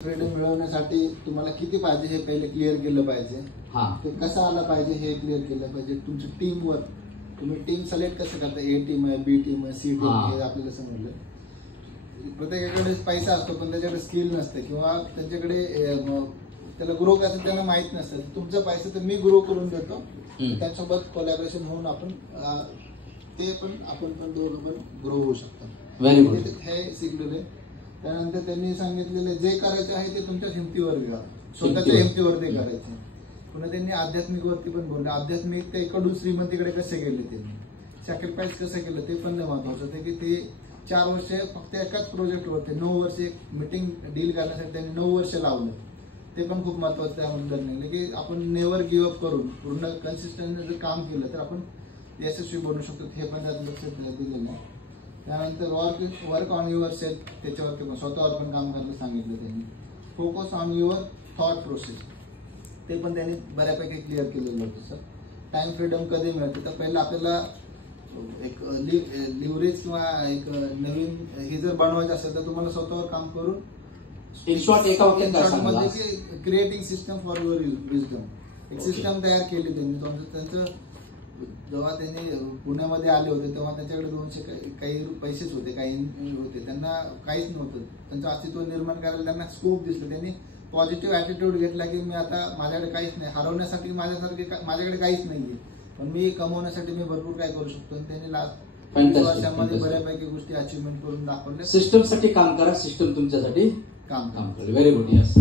Freedom मिळवण्यासाठी तुम्हाला किती पाहिजे हे पहिले क्लिअर केलं पाहिजे. ते कसं आलं पाहिजे हे क्लिअर केलं पाहिजे. तुमची टीम वर्क, तुम्ही टीम सिलेक्ट कसं करता, ए टीम आहे, बी टीम आहे, सी टीम हे आपल्याला समजलं. प्रत्येकाकडे पैसा असतो पण त्याच्याकडे स्किल नसते किंवा त्यांच्याकडे त्याला ग्रो करायचं त्यांना माहित नसतं. तुमचा पैसा तर मी ग्रो करून देतो, त्याच्यासोबत कोलॅबरेशन होऊन आपण पण दोघं पण ग्रो होऊ शकतो. हे शिकलेले. त्यानंतर त्यांनी सांगितलेले जे करायचे आहे ते तुमच्या हिमतीवर घ्या, स्वतःच्या हिमतीवर ते करायचे. पुन्हा त्यांनी आध्यात्मिक वरती पण बोलले. आध्यात्मिकतेकडून श्रीमंतीकडे कसे गेले, त्यांनी सॅक्रिफाईस कसं केलं ते पण महत्वाचं होतं. की ते 4 वर्ष फक्त एकाच प्रोजेक्टवर होते, 9 वर्ष एक मीटिंग डील करण्यासाठी त्यांनी 9 वर्ष लावलं. ते पण खूप महत्वाचं त्याबद्दल नाही की आपण नेव्हर गिव्ह अप करून पूर्ण कन्सिस्टंट जर काम केलं तर आपण यशस्वी बनू शकतो. हे पण त्यात लक्षात दिलेलं आहे. त्यानंतर वर्क ऑन युअर सेल्फ, त्याच्यावरती पण स्वतःवर पण काम करायला सांगितलं त्यांनी. Focus on your thought process, ते पण त्यांनी बऱ्यापैकी क्लिअर केलेलं होतं. सर टाइम फ्रीडम कधी मिळते तर पहिलं आपल्याला एक लिव्हरेज किंवा एक नवीन हे जर बनवायचं असेल तर तुम्हाला स्वतःवर काम करून creating system for your wisdom, एक सिस्टम तयार केली त्यांनी. त्यांचं जेव्हा त्यांनी पुण्यामध्ये आले होते तेव्हा त्यांच्याकडे 200 काही पैसेच होते, काही होते, त्यांना काहीच नव्हतं. त्यांचं अस्तित्व निर्माण करायला त्यांना स्कोप दिसलं. त्यांनी पॉझिटिव्ह ऍटिट्यूड घेतला की मी आता माझ्याकडे काहीच नाही, हरवण्यासाठी माझ्याकडे काहीच नाहीये, पण मी कमवण्यासाठी मी भरपूर काय करू शकतो. आणि त्यांनी लास्ट 20 वर्षांमध्ये बऱ्यापैकी गोष्टी अचिव्हमेंट करून दाखवल्या. सिस्टमसाठी काम करा, सिस्टम तुमच्यासाठी काम करेल. Very good. यस.